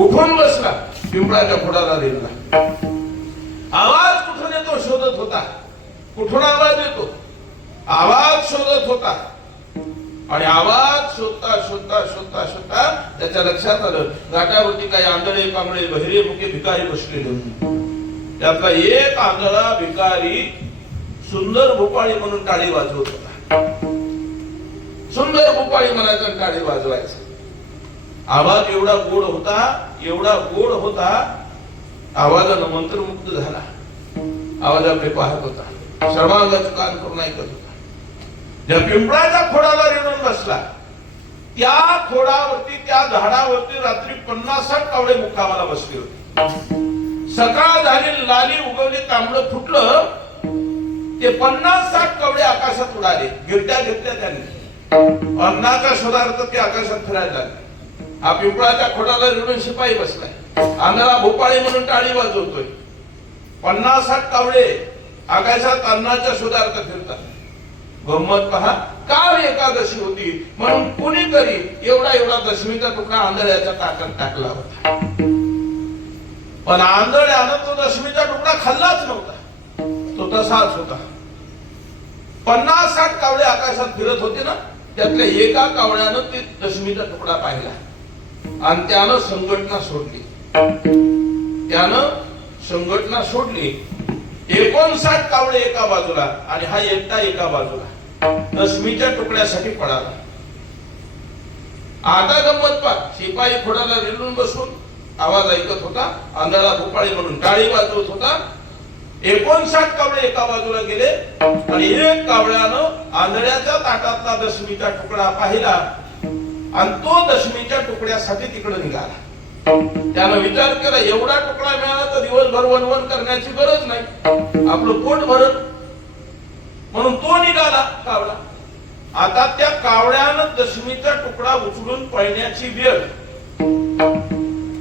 उठून बसला, पिंपळाच्या खोडाला रेलला. आवाज कुठून येतो शोधत होता. कुठून आवाज येतो? आवाज शोधत होता. आणि आवाज शोधता शोधता शोधता शोधता त्याच्या लक्षात आलं, घाटावरती काही आंधळे पांगळे बहिरे मुके भिकारी बसलेले. त्यातला एक आंधळा भिकारी सुंदर भोपाळी म्हणून टाळी वाजवत होता. सुंदर भोपाळी म्हणायचा, टाळी वाजवायचा. आवाज एवढा गोड होता, एवढा गोड होता, आवाजानं मंत्रमुग्ध झाला. आवाजाकडे पाहत होता, सर्वांगाचं कान करून ऐकत होता. ज्या पिंपळाच्या खोडाला रेणून बसला, त्या खोडावरती, त्या झाडावरती रात्री 50-60 कावळे मुक्कामाला बसले होते. सकाळ झाली, लाली उगवली, तांबडं फुटलं, ते 50-60 कावळे आकाशात उडाले. गिरट्या घेतल्या त्यांनी. अन्नाच्या शोधार्थ ते आकाशात फिरायला लागले. हा पिंपळाच्या खोडाला रेणून शिपाई बसलाय. आंधळा भोपाळी म्हणून टाळी वाजवतोय. 50-60 कावळे आकाशात अन्नाच्या शोधार्थ फिरतात. गंमत पहा, काल एकादशी होती म्हणून कुणीतरी एवढा दशमीचा तुकडा आंधळ्याच्या ताटात टाकला होता. पण आंधळ्यानं तो दशमीचा तुकडा खाल्लाच नव्हता. तो तसाच होता. 50-60 कावळे आकाशात फिरत होते ना, त्यातल्या एका कावळ्यानं ते दशमीचा तुकडा पाहिला आणि त्यानं संघटना सोडली. त्यानं संघटना सोडली. 59 कावळे एका बाजूला आणि हा एकटा एका बाजूला दशमीच्या तुकड्यासाठी पळाला. आता गंमत पहा, शिपाई खोडाला रेलून बसून आवाज ऐकत होता. आंधळा भोपाळी म्हणून टाळी वाजवत होता. 59 कावळे एका बाजूला गेले आणि एक कावळ्यानं आंधळ्याच्या ताटातला दशमीचा तुकडा पाहिला आणि तो दशमीच्या तुकड्यासाठी तिकडे निघाला. त्यानं विचार केला, एवढा तुकडा मिळाला तर दिवसभर वनवन करण्याची गरज नाही, आपलं पोट भरत, म्हणून तो निघाला कावळा. आता त्या कावळ्यानं दशमीचा तुकडा उचलून पळण्याची वेळ,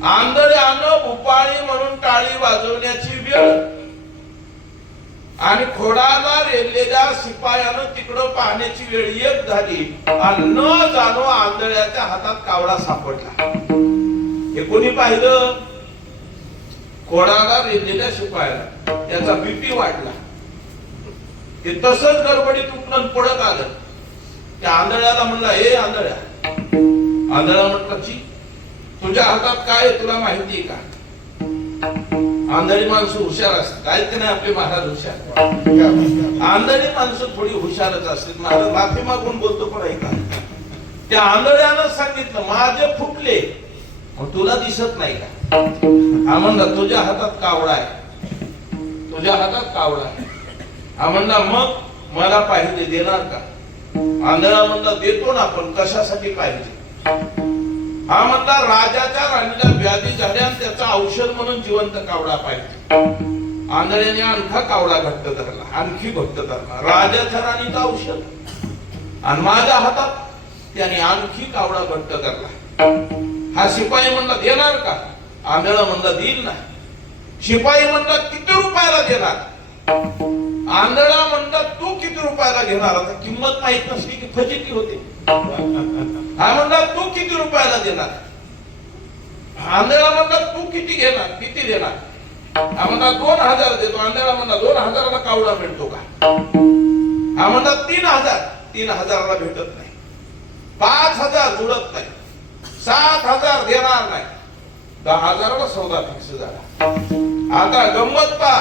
आंधळ्यानं भोपाळी म्हणून टाळी वाजवण्याची वेळ आणि खोडाला रेललेल्या शिपायानं तिकडं पाहण्याची वेळ एक झाली आणि न जाणो आंधळ्याच्या हातात कावळा सापडला. हे कोणी पाहिलं? खोडाला रेललेल्या शिपायाला. त्याचा बीपी वाढला. ते तसंच गडबडीत उठलं पडत आलं. त्या आंधळ्याला म्हणला, हे आंधळ्या. आंधळा म्हटलं, ची तुझ्या हातात काय तुला माहिती का? आंधळी माणसं हुशार असतात, काय नाही आपले महाराज हुशार. आंधळी माणसं थोडी हुशारच असतात. महाराज माफी मागून बोलतो पण ऐका. त्या आंधळ्यानं सांगितलं, माझे फुटले, तुला दिसत नाही का? हा म्हणला, तुझ्या हातात कावळा आहे, तुझ्या हातात कावळा आहे. हा म्हणला, मग मला पाहिजे, देणार का? आंधळा म्हणला, देतो ना, पण कशासाठी पाहिजे? हा म्हणला, राजाच्या राणीला व्याधी झाल्या आणि त्याचा औषध म्हणून जिवंत कावळा पाहिजे. आंधळ्याने आणखा कावळा घट्ट धरला, आणखी घट्ट धरला. राजाच्या राणीचं औषध आणि माझ्या हातात, त्याने आणखी कावळा घट्ट धरला. हा शिपाई म्हणला, देणार का? आंधळा म्हणला, देईल ना. शिपाई म्हणला, किती रुपयाला देणार? आंधळा म्हणला, तू किती रुपयाला घेणार? आता किंमत माहित नसली की फजिती होते. हा म्हणला, तू किती रुपयाला देणार? आंधळा म्हणला, तू किती घेणार? किती देणार? हा म्हणला, 2000 देतो. आंधळा म्हणला, 2000ला कावळा मिळतो का? हा म्हणला, 3000. 3000ला भेटत नाही. 5000 जुळत नाही. 7000 देणार नाही. 10000ला सौदा फिक्स झाला. आता गंमत पहा,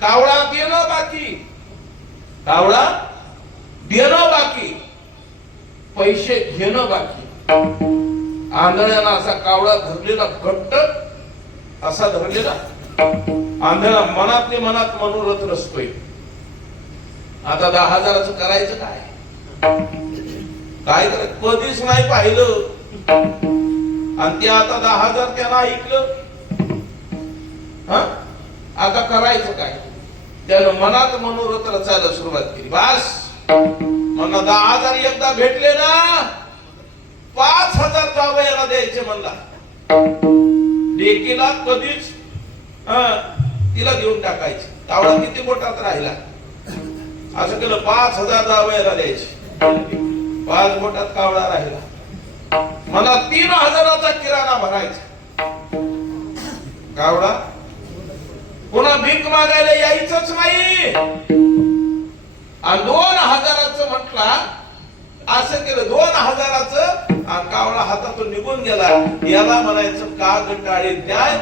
कावळा देणं बाकी, कावळा देणं बाकी, पैसे घेणं बाकी. आंधळ्याला असा कावळा धरलेला, घट्ट असा धरलेला. आंधळा मनातले मनात मनोरथ रचतोय. आता 10,000चं करायचं काय? काय करायचं? कधीच नाही पाहिलं आणि ते आता 10,000 त्याला ऐकलं. आता करायचं काय? त्यानं मनात मनोरथ रचायला सुरुवात केली. बस म्हणला, 10,000 एकदा भेटले ना, 5,000 जावयाला द्यायचे म्हणला. लेकीला कधीच तिला देऊन टाकायचे. कावळा किती मोठात राहिला, असं केलं. 5,000 जावयाला द्यायचे. 5 मोठात कावळा राहिला. मला 3,000चा किराणा भरायचा. कावळा पुन्हा भीक मागायला यायचंच नाही. आणि 2000चं म्हटला असं केलं 2000चं कावळा हातातून निघून गेला. याला म्हणायचं का गंडाळी न्याय.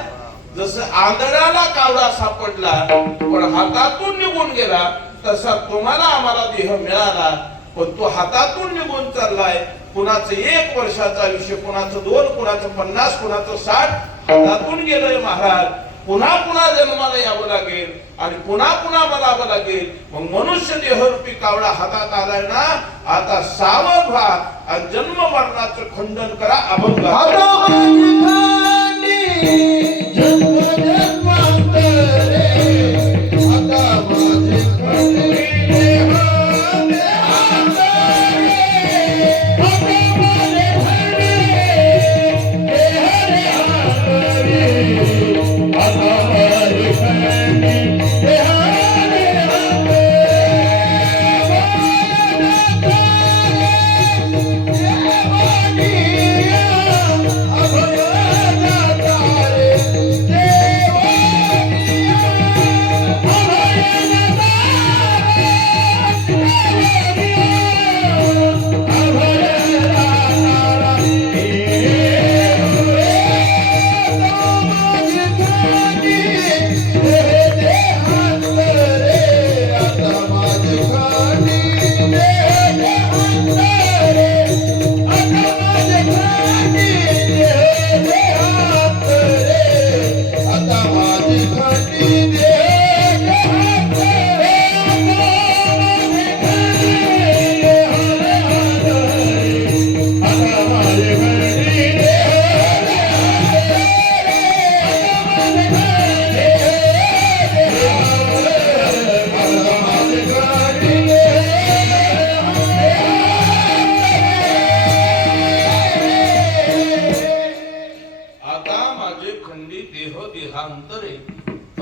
जसं आंधळ्याला कावळा सापडला पण हातातून निघून गेला तसा तुम्हाला आम्हाला देह मिळाला पण तो हातातून निघून चाललाय. कुणाचं 1 वर्षाचं आयुष्य, कुणाचं 2, कुणाचं 50, कुणाचं 60 हातातून गेलंय महाराज. पुन्हा पुन्हा जन्माला यावं लागेल आणि पुन्हा पुन्हा मरावं लागेल. मग मनुष्य देहरूपी कावळा हातात आलाय ना, आता सावध व्हा आणि जन्म मरणाचं खंडन करा. अभंग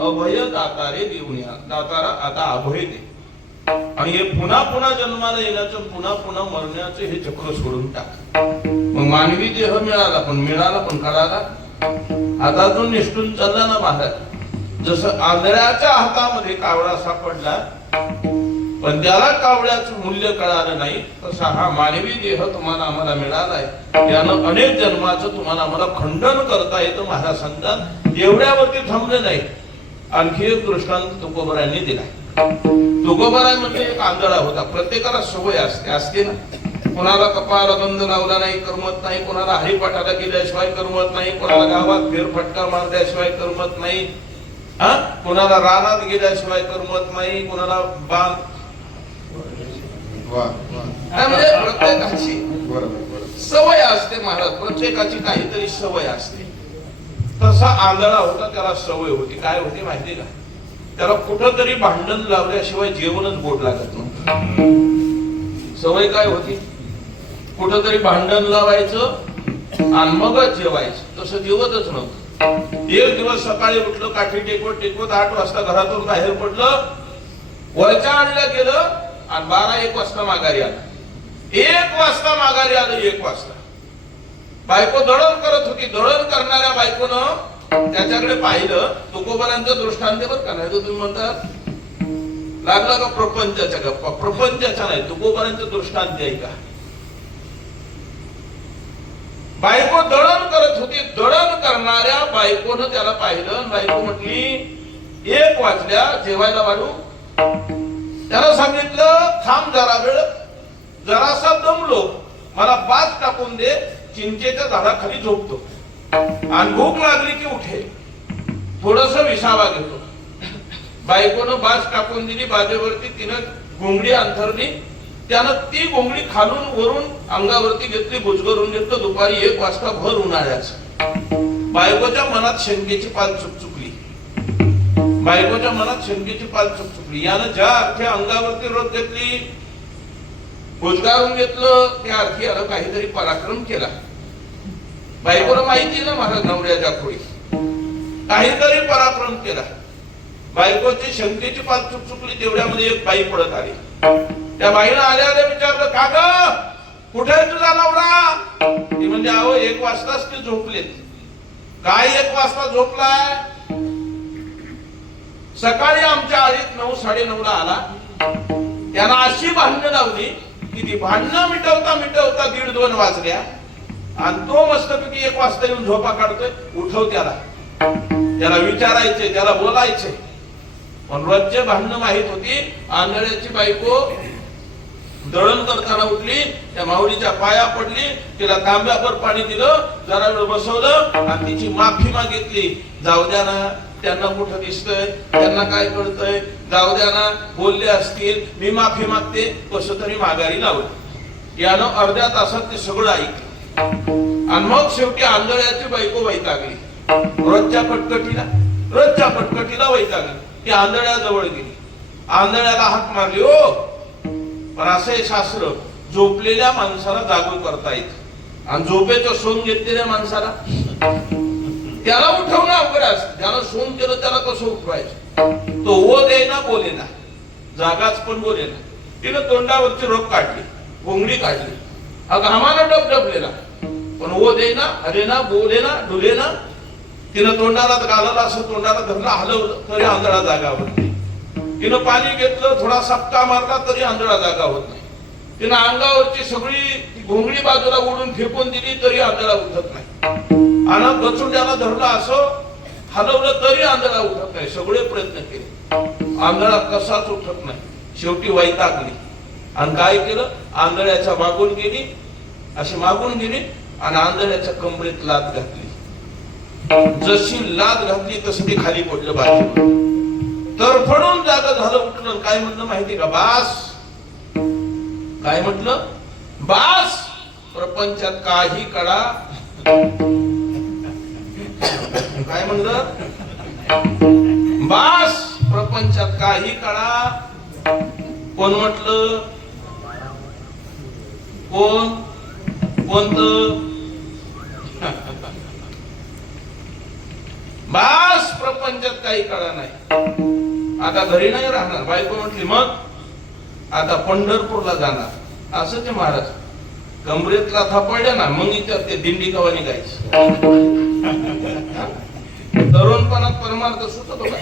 अभय दातारे देऊया. दातारा आता अभय दे. आणि हे पुन्हा पुन्हा जन्माला येण्याचं पुन्हा पुन्हा मरण्याचं हे चक्र सोडून टाक. मग मानवी देह मिळाला पण कळाला हातातून निष्ठून चालला ना महाराज. जसं आंधळ्याच्या हातामध्ये कावळा सापडला पण त्याला कावळ्याचं मूल्य कळालं नाही तसा हा मानवी देह तुम्हाला आम्हाला मिळालाय. त्यानं अनेक जन्माचं तुम्हाला आम्हाला खंडन करता येतं महाराज सांगतात. एवढ्यावरती थांबले नाही. आणखी एक दृष्टांत तुकोबरायांनी दिला. तुकोबराय म्हणजे एक आंधळा होता. प्रत्येकाला सवय असते ना. कोणाला कपाळाला गंध लावला नाही करमत नाही, कोणाला हरिपाठाला गेल्याशिवाय करमत नाही, कोणाला गावात फेरफटका मारल्याशिवाय करमत नाही, कोणाला रानात गेल्याशिवाय करमत नाही, कोणाला बांध म्हणजे प्रत्येकाची सवय असते महाराज. प्रत्येकाची काहीतरी सवय असते. तसा आंधळा होता. त्याला सवय होती. काय होती माहिती का? त्याला कुठंतरी भांडण लावल्याशिवाय जेवणच गोड लागत नव्हतं. सवय काय होती? कुठंतरी भांडण लावायचं आणि मगच जेवायचं. तसं जेवतच नव्हतं. एक दिवस सकाळी उठलं, काठी टेकवत 8 वाजता घरातून बाहेर पडलं, वरच्या आणलं गेलं आणि 12-1 वाजता माघारी आलं. 1 वाजता माघारी आलं. 1 वाजता बायको दळण करत होती. दळण करणाऱ्या बायकोनं त्याच्याकडे पाहिलं. तुकोबरांचं दृष्टांत बरं का. नाही तर तुम्ही म्हणतात लागला का प्रपंचाच्या गप्पा. प्रपंचाच्या नाही, तुकोबरांचं दृष्टांत आहे का. बायको दळण करत होती. दळण करणाऱ्या बायकोनं त्याला पाहिलं. बायको म्हटली 1 वाजल्या, जेवायला वाढू. त्याला सांगितलं थांब जरा वेळ, जरासा दमलो, मला बाज टाकून दे, चिंचेच्या झाडाखाली झोपतो आणि भूक लागली की उठेल, थोडस विसावा घेतो. बायकोनं बाज टाकून दिली. बाजेवरती तिनं घोंगडी अंथरली. त्यानं ती घोंगडी खालून वरून अंगावरती घेतली, बुजगरून घेतलं. दुपारी 1 वाजता भर उन्हाळ्याचं. बायकोच्या मनात शंकेची पाल चुकचुकली. बायकोच्या मनात शंकेची पाल चुकचुकली. यानं ज्या अर्थी अंगावरती रोज घेतली, बुजगारून घेतलं, त्या अर्थी यानं काहीतरी पराक्रम केला. बायकोला माहिती ना महाराज नवऱ्याच्या खोडी, काहीतरी पराक्रम केला. बायकोची शंकेची पाल चुकचुकली. तेवढ्यामध्ये एक बाई पडत आली. त्या बाईनं आल्या आल्या विचारलं, का ग कुठे आहे तुझा नवरा? ती म्हणजे अहो 1 वाजताच ते झोपलेत. काय 1 वाजता झोपलाय? सकाळी आमच्या आळीत 9-9:30 आला. त्यानं अशी भांडणं लावली की ती भांडणं मिटवता मिटवता 1:30-2 वाजल्या. आणि तो मस्तपैकी 1 वाजता येऊन झोपा काढतोय. उठव त्याला विचारायचे, त्याला बोलायचे. पण रोजचे भांडणं माहित होती. आंधळ्याची बायको दळण करताना उठली, त्या माऊलीच्या पाया पडली, तिला तांब्याभर पाणी दिलं, जरा वेळ बसवलं आणि तिची माफी मागितली. जाऊ द्या ना, त्यांना कुठं दिसतंय, त्यांना काय कळतंय, जाऊ द्या ना, बोलले असतील, मी माफी मागते, कसं तरी माघारी लावलं. यानं अर्ध्या तासात ते सगळं ऐकलं. आणि मग शेवटी आंधळ्याची बायको वैतागली. रोजच्या कटकटीला वैतागली. ती आंधळ्या जवळ गेली. आंधळ्याला हाक मारली. ओ, पण असं हे शास्त्र, झोपलेल्या माणसाला जागू करता येत आणि झोपेचं सोंग घेतलेल्या माणसाला त्याला उठवणं अवघड असतं. ज्याला सोंग केलं त्याला कसं उठवायचं? तो ओ देना बोलेना, जागाच पण बोलेना. तिनं तोंडावरची रोग काढली, घोंगडी काढली, घामानं डबडबलेला, पण ओ देना, हरेना, बोलेना, डुलेना. तिनं तोंडाला घाललं, असं तोंडाला धरलं, हलवलं तरी आंधळा जागा होत नाही. तिनं पाणी घेतलं, थोडा सपका मारला तरी आंधळा जागा होत नाही. तिनं अंगावरची सगळी घोंगडी बाजूला ओढून फेकून दिली तरी आंधळा उठत नाही. आणि गचुंड्याला धरलं, असं हलवलं तरी आंधळा उठत नाही. सगळे प्रयत्न केले, आंधळा कसाच उठत नाही. शेवटी वैतागली आणि काय केलं? आंधळ्याच्या मागून गेली, अशी मागून गेली आणि आंधळ्याच्या कमरेत लाथ घातली. जशी लाथ घातली तशी ती खाली पडलं. बाजूला तरफडून जागा झालं, उठलं. काय म्हटलं माहिती का? बास. काय म्हटलं? बास, प्रपंचात काही कळा. काय म्हणलं? बास, प्रपंचात काही कळा. कोण म्हटलं? कोणतं? बास, प्रपंचात काही कळा नाही. आता घरी नाही राहणार. बायको म्हटली, मग आता पंढरपूरला जाणार. असं ते महाराज कमरेतला थापडल्या ना, मग इतर ते दिंडी कवा निघायची. तरुणपणात परमार्थ सुचत होता.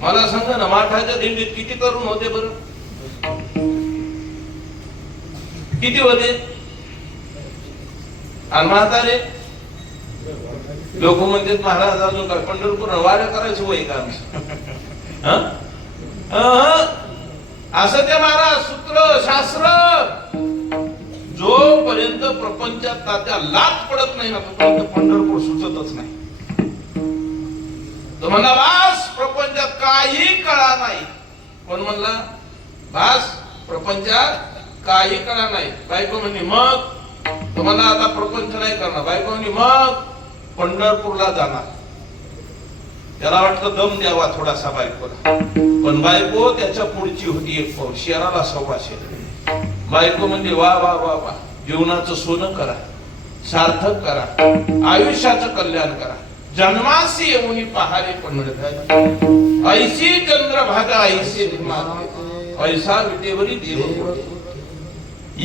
मला सांगा ना, माठाच्या दिंडीत किती तरुण होते बरं? किती होते? आणि म्हातारे लोक म्हणतात, महाराज अजून काय पंढरपूर वाऱ्या करायचं वय का आमचं? असं ते महाराज सूत्र शास्त्र. जोपर्यंत प्रपंचात तात्या लाथ पडत नाही ना, तोपर्यंत पंढरपूर सुचतच नाही. तो म्हणला, बास, प्रपंचात काही कळा नाही. कोण म्हणला? बास, प्रपंचात काही कळा नाही. बायको म्हणली, मग? तो म्हणला, आता प्रपंच नाही करणार. बायको म्हणली, मग पंढरपूरला जाणार. त्याला वाटलं दम द्यावा थोडासा बायकोला, पण बायको त्याच्या पुढची होती. एक पाऊल, शेराला 125. बायको म्हणजे वा वा वा वा, जीवनाचं सोनं करा, सार्थक करा, आयुष्याचं कल्याण करा. जन्मासी येऊनी पहारे पंढरपूर, ऐशी चंद्रभागा ऐशी ऐसा विटेवरी देव.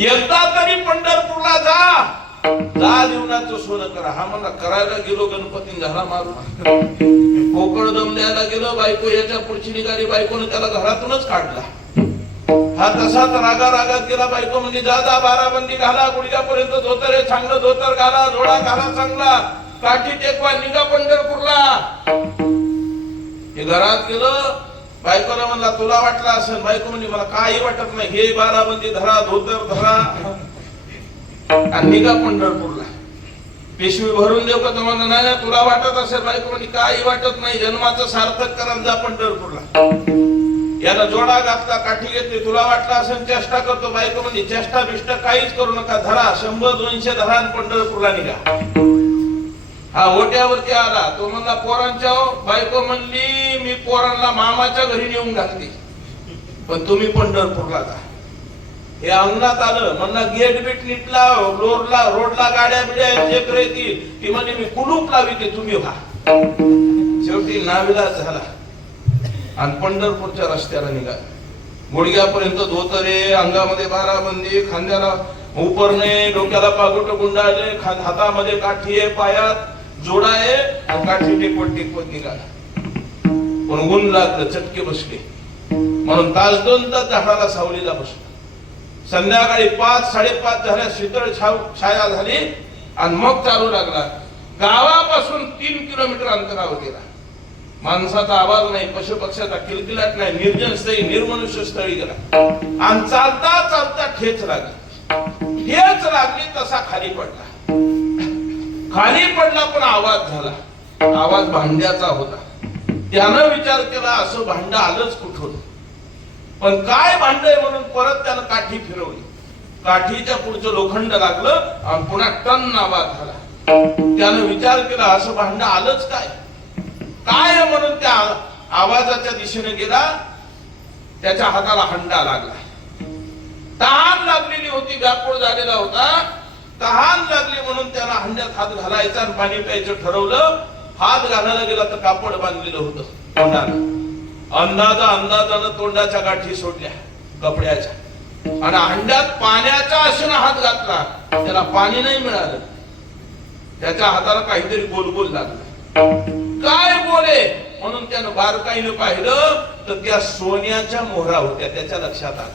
एकदा तरी पंढरपूरला जा, जीवनाचं सोनं करा. हा म्हणला, करायला गेलो गणपती झाला मारून. पोकळ दम द्यायला गेलो, बायको याच्या पुढची निघाली. बायकोने त्याला घरातूनच काढला. हा तसाच रागात गेला. बायको म्हणजे, जा 12 घाला, गुडघ्यापर्यंत धोतर आहे, चांगलं धोतर घाला, जोडा घाला चांगला, काठी टेकवा, निघा पंढरपूरला. हे घरात गेलं. बायकोला म्हणला, तुला वाटला असेल. बायको म्हणजे, मला काही वाटत नाही. हे 12 धरा, धोतर धरा आणि निघा पंढरपूरला. पेशवी भरून देऊ का तुम्हाला? नाही, तुला वाटत असेल. बायको म्हणजे, काही वाटत नाही, जन्माचं सार्थक करा, जा पंढरपूरला. याला जोडा घातला, काठी घेतली. तुला वाटलं असेल चेष्टा करतो. बायको म्हणजे, चेष्टा बिष्टा काहीच करू नका, धरा, 100-200 धरा आणि पंढरपूरला निघा. हा ओट्यावरती आला. तो म्हणला, पोरांच्या. बायको म्हणली, मी पोरांना मामाच्या घरी नेऊन घातली, पण तुम्ही पंढरपूरला जा. हे अंगणात आलं. म्हणला, गेट बीट नीटला, रोडला गाड्या बिड्या येतील. ती म्हणजे, मी कुलूप लावी, ते तुम्ही व्हा. शेवटी नाविलाज झाला आणि पंढरपूरच्या रस्त्याला निघाला. गुडघ्यापर्यंत धोतरे, अंगामध्ये 12 खांद्याला उपरणे, डोक्याला पागोट गुंडाळले, हातामध्ये काठी आहे, पायात जोडा आहे, काठी टेकवत निघाला. पण ऊन लागलं, चटके बसले, म्हणून तास 2 तास झाडाला सावलीला बसला. संध्याकाळी 5-5:30 झाल्या, शीतळ छाया झाली आणि मग चालू लागला. गावापासून 3 किलोमीटर अंतरावर गेला. माणसाचा आवाज नाही, पशुपक्ष्याचा किलकिलाट नाही, निर्जन स्थळी, निर्मनुष्य स्थळी गेला आणि चालता चालता ठेच लागली तसा खाली पडला. खाली पडला पण आवाज झाला. आवाज भांड्याचा होता. त्यानं विचार केला, असं भांड आलंच कुठून, पण काय भांड आहे म्हणून परत त्यानं काठी फिरवली. काठीच्या पुढचं लोखंड लागलं आणि पुन्हा टन आवाज झाला. त्यानं विचार केला, असं भांड आलंच काय म्हणून त्या आवाजाच्या दिशेने गेला. त्याच्या हाताला हंडा लागला. तहान लागलेली होती, व्याकुळ झालेला होता. तहान लागली म्हणून त्याला हंड्यात हात घालायचा आणि पाणी प्यायचं ठरवलं. हात घालायला गेला तर कापड बांधलेलं होतं तोंडाला. अंदाजानं तोंडाच्या गाठी सोडल्या कपड्याच्या आणि हंड्यात पाण्याच्या आशेनं हात घातला. त्याला पाणी नाही मिळालं. त्याच्या हाताला काहीतरी गोल लागलं. काय बोले म्हणून त्यानं बारकाईनं पाहिलं तर त्या सोन्याच्या मोहरा होत्या. त्याच्या लक्षात आलं.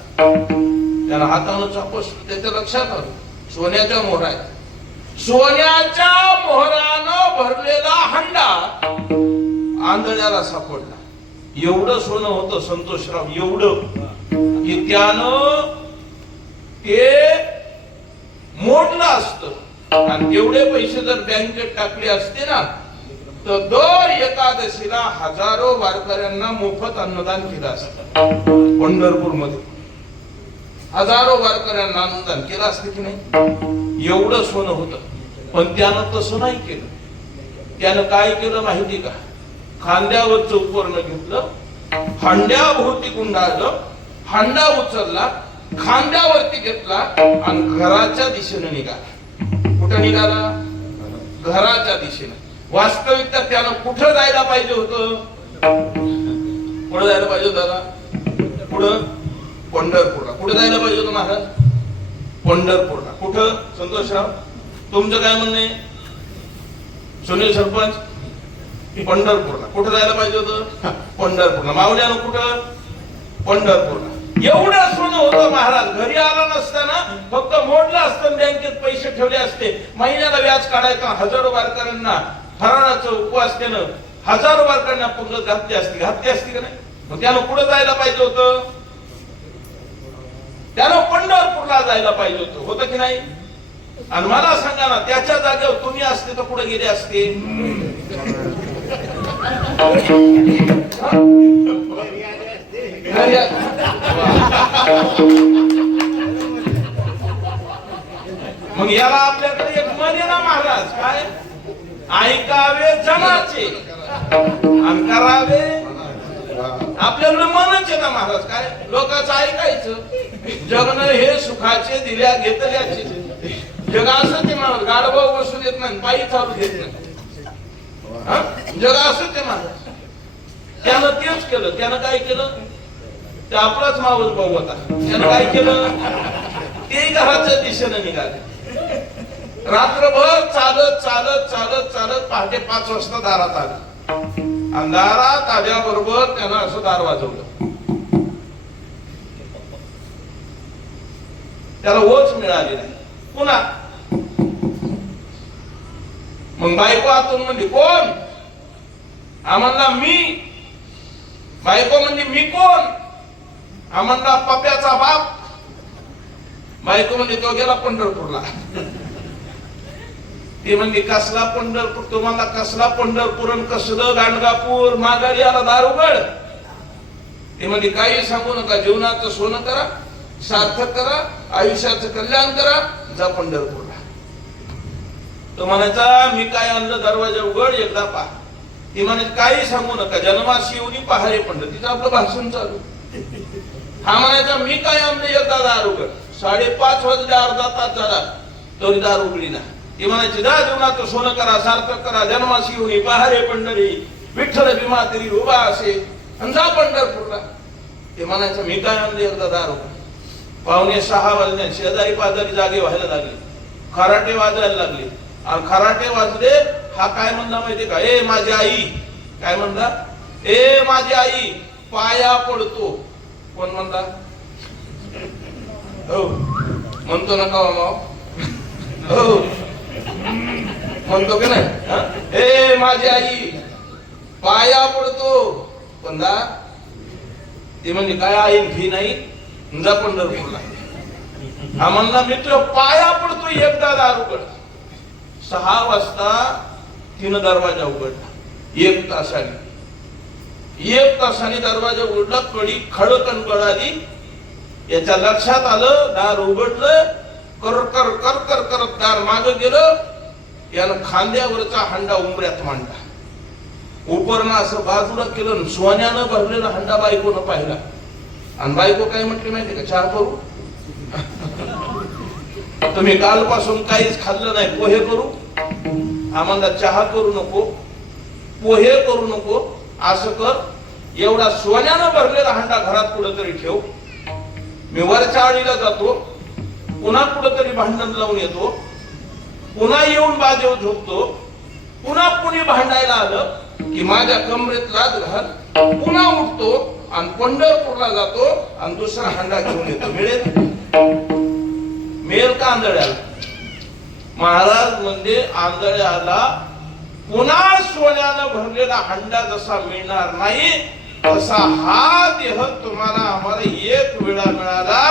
त्याला हातानं चापसलं, त्याच्या लक्षात आलं सोन्याच्या मोहरा आहेत. सोन्याच्या मोहरानं भरलेला हंडा आंधळ्याला सापडला. एवढं सोनं होतं संतोषराव, एवढं की त्यानं ते मोडलं असतं आणि तेवढे पैसे जर बँकेत टाकले असते ना तर दर एकादशीला हजारो वारकऱ्यांना मोफत अन्नदान केलं असतं. पंढरपूर मध्ये हजारो वारकऱ्यांना अन्नदान केलं असतं की नाही. एवढं सोनं होतं. पण त्यानं तसं नाही केलं. त्यानं काय केलं माहिती का, खांद्यावरचं उपकरण घेतलं, हंड्याभोवती गुंडाळलं, हंडा उचलला, खांद्यावरती घेतला आणि घराच्या दिशेने निघाला. कुठं निघाला? घराच्या दिशेने. वास्तविकता त्यानं कुठं जायला पाहिजे होतं? कुठं जायला पाहिजे होतं? पुढं पंढरपूरला. कुठं जायला पाहिजे होतं महाराज? पंढरपूरला. कुठं संतोषराव तुमचं काय म्हणणं आहे? सुनील सरपंच पंढरपूरला. कुठं जायला पाहिजे होतं? पंढरपूरला. माऊल्यानं कुठं? पंढरपूरला. एवढं सोनं होतं महाराज. घरी आला नसताना फक्त मोडलं असतं, बँकेत पैसे ठेवले असते, महिन्याला व्याज काढायचं. हजारो वारकऱ्यांना फराळाचं उपवास केलं, हजारो वारकऱ्यांना पंगत घातली असती का नाही? मग त्यानं कुठं जायला पाहिजे होतं? त्यानं पंढरपूरला जायला पाहिजे होतं की नाही? आणि मला सांगा ना, त्याच्या जागेवर तुम्ही असते तर कुठे गेले असते? मग याला आपल्याकडे एक मन आहे ना महाराज, काय? ऐकावे जनाचे आणि करावे. आपल्याकडे मनच आहे ना महाराज, काय? लोकांचं ऐकायचं. जगणं हे सुखाचे दिल्या घेतल्याचे. जग असं ते महाराज, गाडभाऊ बसू देत नाही, पायी चालू देत नाही. जग असं ते महाराज. त्यानं तेच केलं. त्यानं काय केलं? ते आपलाच मावस भाऊ होता. त्यानं काय केलं? ते घराच्या दिशेने निघाले. रात्रभर चालत चालत चालत चालत पहाटे 5 वाजता दारात आले. अंधारात आल्याबरोबर त्यानं असं दार वाजवलं. त्याला ओच मिळाली नाही. पुन्हा मग बायको आतून म्हणली, कोण? आम्हाला मी. बायको म्हणजे मी कोण? आम्हाला पप्याचा बाप. बायको म्हणजे तो गेला पंढरपूरला. ती म्हणली, कसला पंढरपूर? तुम्हाला कसला पंढरपूर आणि कसलं गाणगापूर? माघारी आला दार उघड. ती म्हणली, काही सांगू नका, जीवनाचं सोनं करा, सार्थक करा, आयुष्याचं कल्याण करा, जा पंढरपूरला. तो म्हणायचा, मी काय आणलं? दरवाजा उघड, एकदा पहा. ती म्हणायची, काही सांगू नका, जन्माशी येऊन पहारे पंढर. तिचं आपलं भाषण चालू. हा म्हणायचा, मी काय आणलं? एकदा दार उघड. 5:30 वाजले, अर्धा तास झाला तरी दार उघडी ना. ती म्हणायची, जा जीवनाचं सोनं करा, सार्थक करा, जन्माशी येऊन पहारे पंढरी, विठ्ठल भीमा तरी उभा असे, आणि जा पंढरपूरला. ते म्हणायचं, मी काय आणलं? एकदा दार उघड. 5:45 वाजले, शेजारी पाजारी जागे व्हायला लागले, खराटे वाजायला लागले. आणि खराटे वाजले, हा काय म्हणला माहितीये का? ए माझी आई. काय म्हणला? ए माझी आई पाया पडतो. कोण म्हणता? हो म्हणतो ना का मामा? हो म्हणतो की नाही? ए माझी आई पाया पडतो. कोणता? ते म्हणजे काय आई फी नाही जा पंढरपूरला. हा म्हणला मित्र पाया पडतो एकदा दार उघड. 6 वाजता 3 दरवाजा उघडला. 1 तासाने दरवाजा उघडला. कडी खडकन कळाली. याच्या लक्षात आलं दार उघडलं. कर कर कर कर करत दार मागे गेलं. यानं खांद्यावरचा हंडा उंबऱ्यात मांडला. उपरनं असं बाजूला केलं. सोन्यानं भरलेला हंडा बायकोनं पाहिला. आणि बायको काय म्हटली माहिती का? चहा करू? तुम्ही कालपासून काहीच खाल्लं नाही, पोहे करू? आम्हाला चहा करू नको, पोहे करू नको. असं कर, एवढा सोन्यानं भरलेला हंडा घरात कुठेतरी ठेव. मी वरच्या आळीला जातो, पुन्हा कुठेतरी भांडण लावून येतो, पुन्हा येऊन बाजेव झोपतो. पुन्हा कुणी भांडायला आलं की माझ्या कमरेत लाद घाल. पुन्हा उठतो आणि पंढरपूरला जातो आणि दुसरा हंडा घेऊन येतो. मिळेल का आंधळ्याला? महाराज म्हणजे आंधळ्याला पुन्हा सोन्यानं भरलेला हंडा जसा मिळणार नाही तसा हा देह तुम्हाला आम्हाला एक वेळा मिळाला.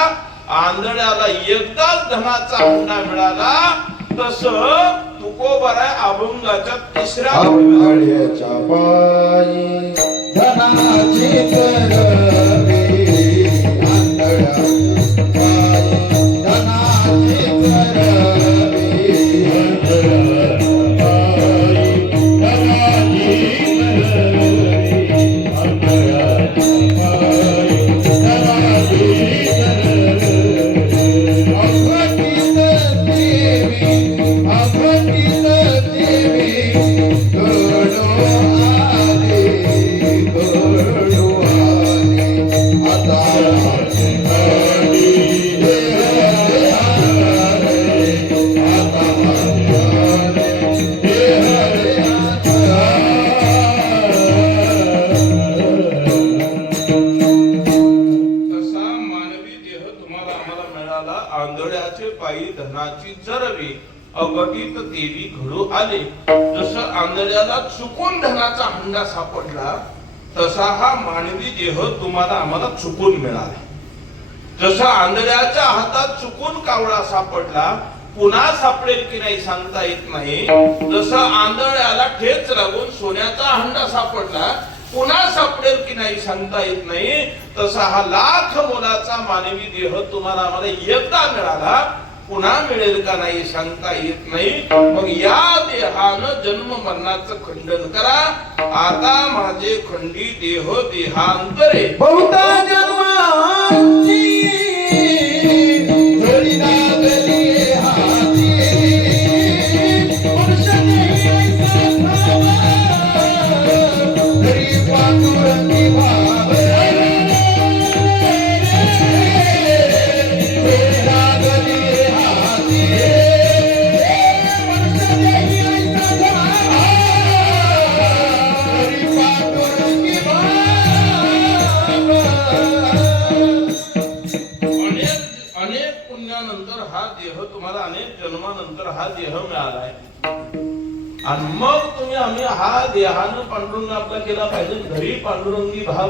आंधळ्याला एकदाच धनाचा हंडा मिळाला. तसं तुकोबरा अभंगाच्या 3ऱ्या आंधळ्याच्या पायी धनाची करवे. आंधळ्याच्या पायी धनाची करवे. आंधळ्याचे पायी धनाची चरवी अघटित देवी घडू आले. जसं आंधळ्याला चुकून धनाचा हंडा सापडला तसा हा मानवी देह तुम्हाला आम्हाला चुकून मिळाला. जसं आंधळ्याच्या हातात चुकून कावळा सापडला पुन्हा सापडेल की नाही सांगता येत नाही. जसं आंधळ्याला ठेच लागून सोन्याचा हंडा सापडला पुन्हा सापडेल की नाही सांगता येत नाही. तसा हा लाख मोलाचा मानवी देह तुम्हाला आम्हाला एकदा मिळाला, पुन्हा मिळेल का नाही सांगता येत नाही. मग या देहानं जन्म मरणाचं खंडन करा. आता माझे खंडी देह देहांतरे बहुता जन्मांची धडी लागली हाती. धडी पांडुरंगी भावे. धडी लागली हाती. धडी पांडुरंगी अनेक पुण्यानंतर हा देह तुम्हाला अनेक जन्मानंतर हा देह मिळालाय. आणि मग तुम्ही आम्ही हा देहानं पांडुरंग आपला केला पाहिजे. घरी पांडुरंगी भाव